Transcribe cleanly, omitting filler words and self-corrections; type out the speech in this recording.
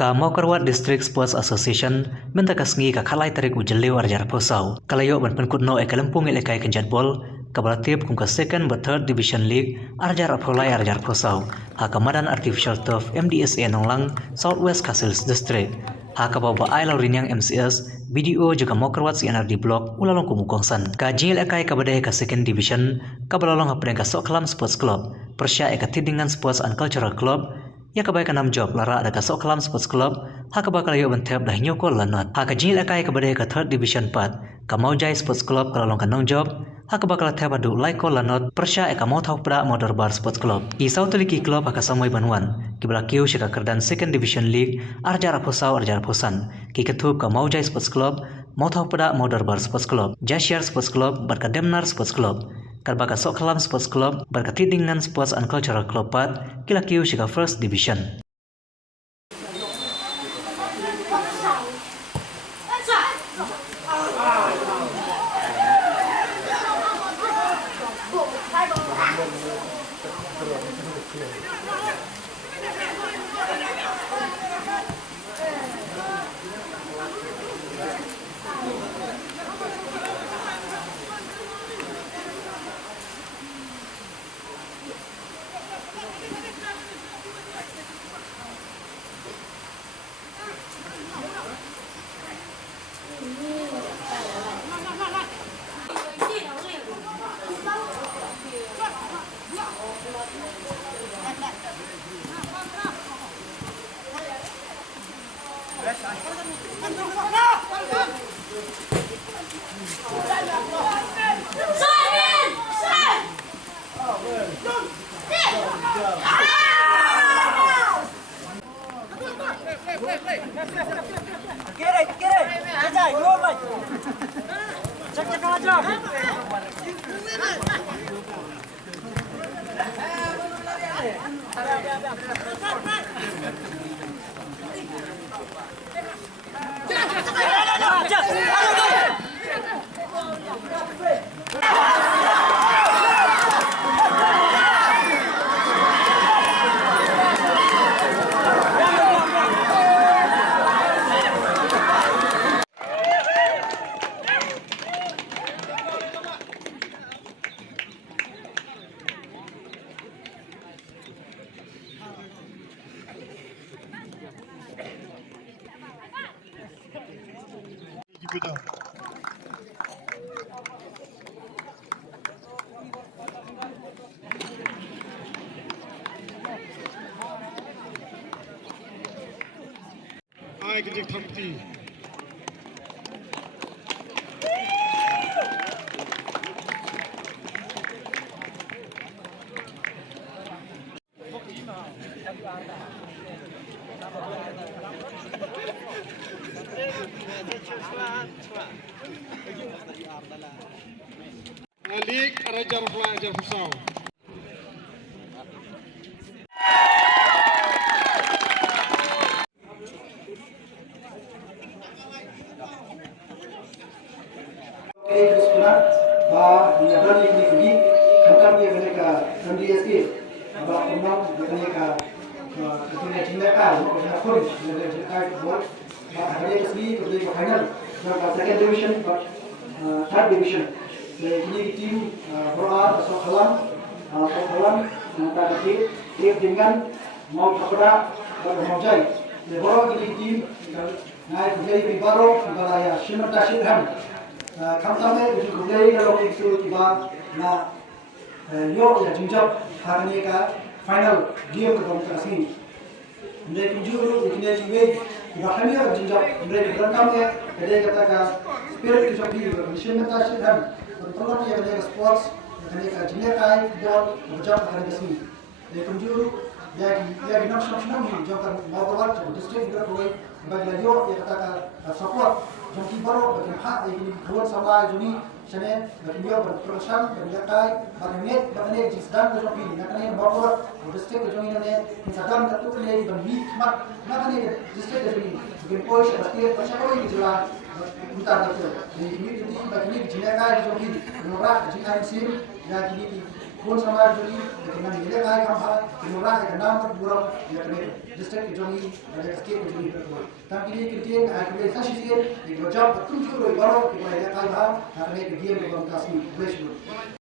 Ka Maukarwat District Sports Association minta kasngi ka khalai tarik ujelew arjar posau. Kalayo ban penkutno e Kalampung elekai kenjatbol kabalatip kum ka second but third division league arjar apolai arjar posau. Ha kamadan artificial turf MDSA Nonglang Southwest Castles District. Ha kabawa ai laurinyang MCS BDO juga Maukarwat CNRD block ulalong kumukongsan. Ka jil ekai kabadai ka second division kabalalong hapren ka Soklam Sports Club. Persya eka Tidingan Sports and Cultural Club. Ya kabay kanam job lara ada ka Soklam Sports Club ha ka bakal yo bentep dah nyoko lanat ha ka jil akai ka badai ka third division 4 ka Maujai Sports Club kalong kanong job ha ka bakal tep adu laiko lanat persya e ka mau thau pra Modern Bar Sports Club ki Sautuliki Club ha ka Samoi Banwan ki bala kiu shika kerdan second division league arjar aposau arjar posan ki ketup ka Maujai Sports Club mau thau pra Modern Bar Sports Club Jashir Sports Club barka Demnar Sports Club Karbaka Soklam Sports Club berkati dengan Sports and Cultural Club 4 kila kiu shika first division. Ai kejik thamti. Alik arajar fla ajar fusau. Second division, third division. Ini tim Bora Soklam, tadi tim dengan mau kepada Maujai. Bora ini tim naik dari Baro, Balaya Shimata Shidham. Kamtame itu dari kalau itu tiba na yo ya jinjab hari ka final game ke kompetisi. Mereka juru ini juga bahkan ya jinjab mereka berangkatnya ada kata ka spirit itu jadi Shimata Shidham. Tolong ya ada sports, ada jinekai, ball, berjam hari ini. Mereka juru ya di nasional ini jangan Maukarwat district berkuai bagi lagi ya kata support. Jangki baru bagi hak ini keluar sama juni sana bagi dia berproses bagi kai bagi net jisdan ke jopi nakane Maukarwat district ke juni ne sadam katu kali bagi mat nakane district ke juni bagi polis pasti pasal ini jelas Untar betul. Ini bagi jika kai jogi norak jika sim ya kini pun sama jogi dengan jika kai kamha norak dengan nama burung ya kini district jogi ada state jogi tapi ini kita akhirnya sasi sih di jawab betul juga baru kita ya kai ha akhirnya dia berkomunikasi